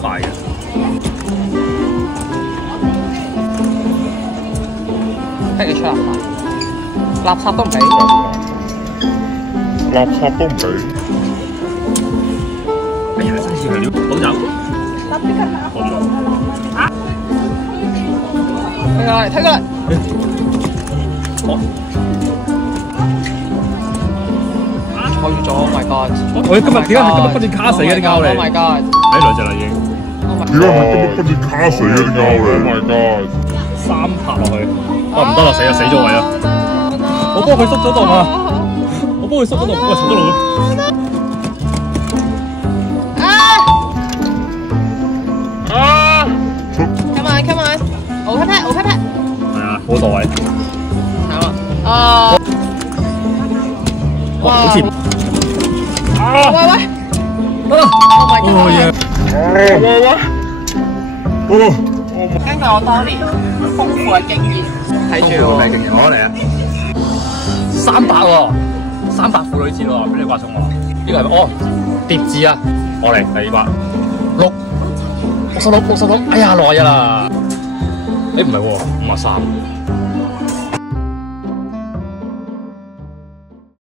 快嘅。逼你出垃圾，垃圾都唔俾。垃圾都唔俾。哎呀，真係係料，好走。推過嚟，推過嚟。錯咗 ，Oh my god！ 我今日點解係今日不斷卡死嘅啲膠嚟 ？Oh my god！ 哎，兩隻啦已經。點解係今日不斷卡死嘅啲膠嚟 ？Oh my god！ 3拍落去，哇唔得啦，死咗位啦！我幫佢縮咗洞啊！我幫佢縮咗洞，喂，沉咗落去。Come on！ 我拍拍！係啊，好到位。係嘛？啊！哇，好甜！喂！ Oh my god！ 根據我當年豐富嘅經驗，睇住我。咩經驗？我嚟啊！300喎，300婦女節喎，俾你掛送我。呢個係咩？哦，疊字啊！我嚟第200，66，哎呀，61啦！誒唔係喎，53。